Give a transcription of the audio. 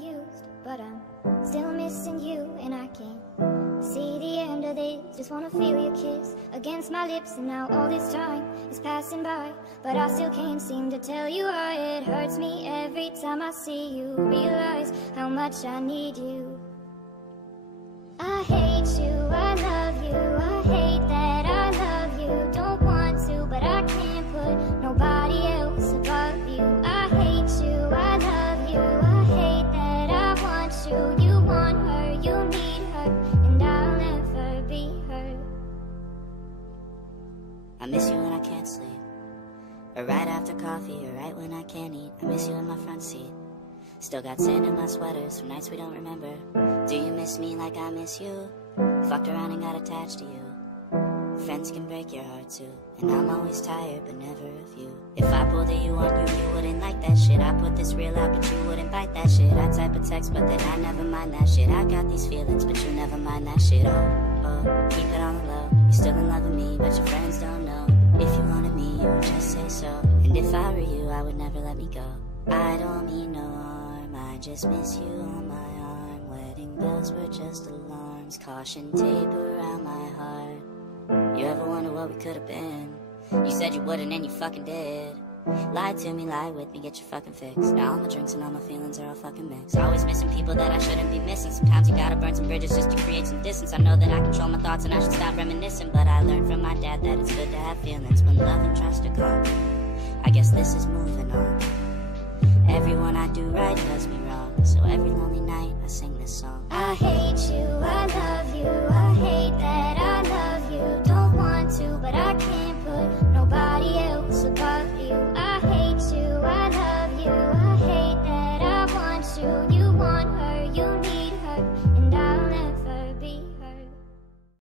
used, but I'm still missing you, and I can't see the end of this. Just wanna feel your kiss against my lips, and now all this time is passing by, but I still can't seem to tell you why. It hurts me every time I see you, realize how much I need you. I hate you, I love you, I hate that I love you. Don't want to, but I can't put nobody else above you. I hate you, I love you, I hate that I want you. You want her, you need her, and I'll never be her. I miss you when I can't sleep, or right after coffee, or right when I can't eat. I miss you in my front seat. Still got sand in my sweaters from nights we don't remember. Do you miss me like I miss you? Fucked around and got attached to you. Friends can break your heart too, and I'm always tired but never of you. If I pulled a you on you, you wouldn't like that shit. I put this real out but you wouldn't bite that shit. I type a text but then I never mind that shit. I got these feelings but you never mind that shit. Oh, keep it on the low. You're still in love with me but your friends don't know. If you wanted me, you would just say so, and if I were you, I would never let me go. I don't mean no harm, I just miss you on my arm. Wedding bells were just alarms, caution tape around my heart. You ever wonder what we could have been? You said you wouldn't and you fucking did. Lie to me, lie with me, get your fucking fix. Now all my drinks and all my feelings are all fucking mixed. Always missing people that I shouldn't be missing. Sometimes you gotta burn some bridges just to create some distance. I know that I control my thoughts and I should stop reminiscing, but I learned from my dad that it's good to have feelings when love and trust are gone. I guess this is moving on. Everyone I do